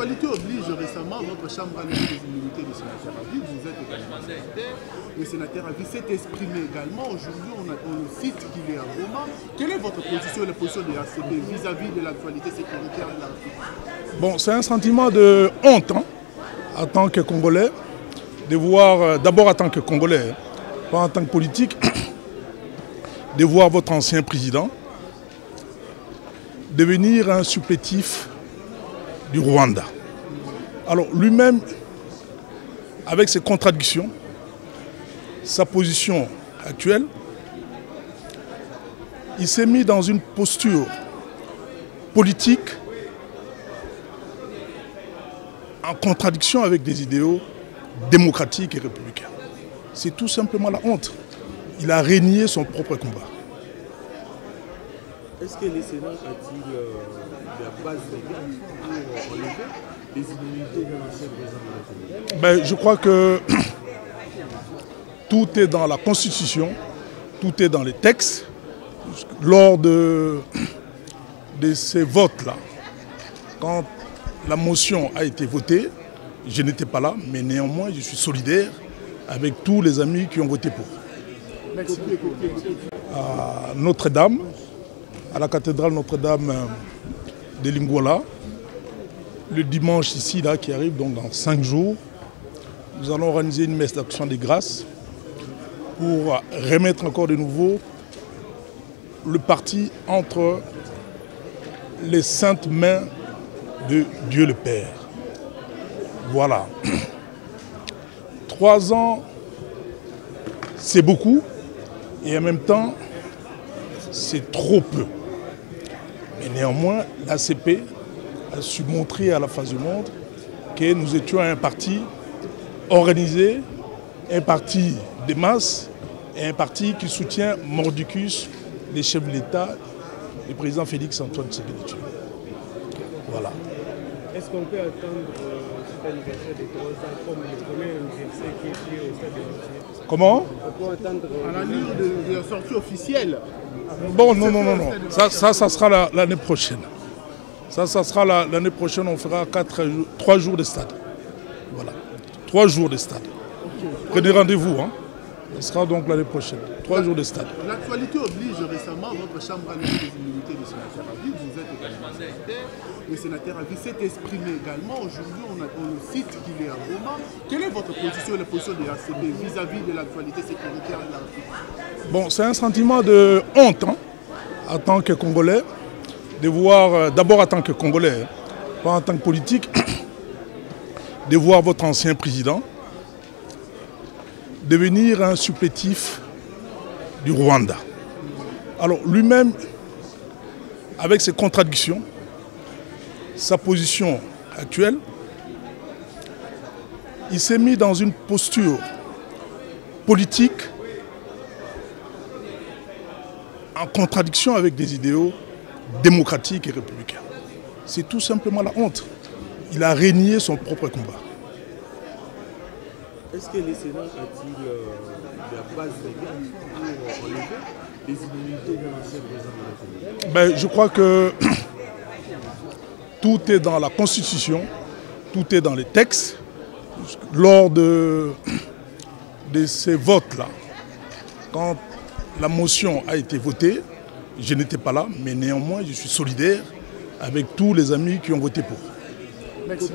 L'actualité oblige récemment, votre chambre a levé des immunités du sénateur Aviv, vous êtes également sénateur. Le sénateur Aviv s'est exprimé également. Aujourd'hui, on le cite qu'il est à Goma. Quelle est votre position et la position de l'ACP vis-à-vis de l'actualité sécuritaire de la République? Bon, c'est un sentiment de honte en tant que Congolais, de voir, d'abord en tant que Congolais, pas en tant que politique, de voir votre ancien président devenir un supplétif du Rwanda. Alors lui-même, avec ses contradictions, sa position actuelle, il s'est mis dans une posture politique en contradiction avec des idéaux démocratiques et républicains. C'est tout simplement la honte. Il a régné son propre combat. Est-ce que le Sénat a-t-il la base légale pour enlever les immunités de l'ancien président de la République? Je crois que tout est dans la Constitution, tout est dans les textes. Lors de ces votes-là, quand la motion a été votée, je n'étais pas là, mais néanmoins je suis solidaire avec tous les amis qui ont voté pour. Merci. À Notre-Dame, à la cathédrale Notre-Dame de Lingwala, le dimanche ici, là, qui arrive donc dans 5 jours, nous allons organiser une messe d'action des grâces pour remettre encore de nouveau le parti entre les saintes mains de Dieu le Père. Voilà. 3 ans, c'est beaucoup, et en même temps, c'est trop peu. Mais néanmoins, l'ACP a su montrer à la face du monde que nous étions un parti organisé, un parti de masse, et un parti qui soutient mordicus les chefs de l'État, le président Félix Antoine Tshisekedi. Voilà. Est-ce qu'on peut attendre cet anniversaire de 3 ans comme le premier anniversaire qui est pris au stade de l'Université? Comment? On peut attendre à l'allure de la sortie officielle. Bon, non. Ça sera l'année prochaine. Ça sera l'année prochaine, on fera 3 jours de stade. Voilà. 3 jours de stade. Prenez rendez-vous, Ce sera donc l'année prochaine. 3 jours de stade. L'actualité oblige récemment, votre chambre a levé des immunités du sénateur Aviv, vous êtes également sénateur. Le sénateur Aviv s'est exprimé également. Aujourd'hui, on le cite qu'il est à Goma. Quelle est votre position et la position de l'ACP vis-à-vis de l'actualité sécuritaire de la République? Bon, c'est un sentiment de honte en tant que Congolais, de voir, d'abord en tant que Congolais, pas en tant que politique, de voir votre ancien président devenir un supplétif du Rwanda. Alors lui-même, avec ses contradictions, sa position actuelle, il s'est mis dans une posture politique en contradiction avec des idéaux démocratiques et républicains. C'est tout simplement la honte. Il a régné son propre combat. Est-ce que le Sénat a-t-il la base légale pour enlever les immunités de l'ancien président de la République? Je crois que tout est dans la Constitution, tout est dans les textes. Lors de ces votes-là, quand la motion a été votée, je n'étais pas là, mais néanmoins je suis solidaire avec tous les amis qui ont voté pour. Merci.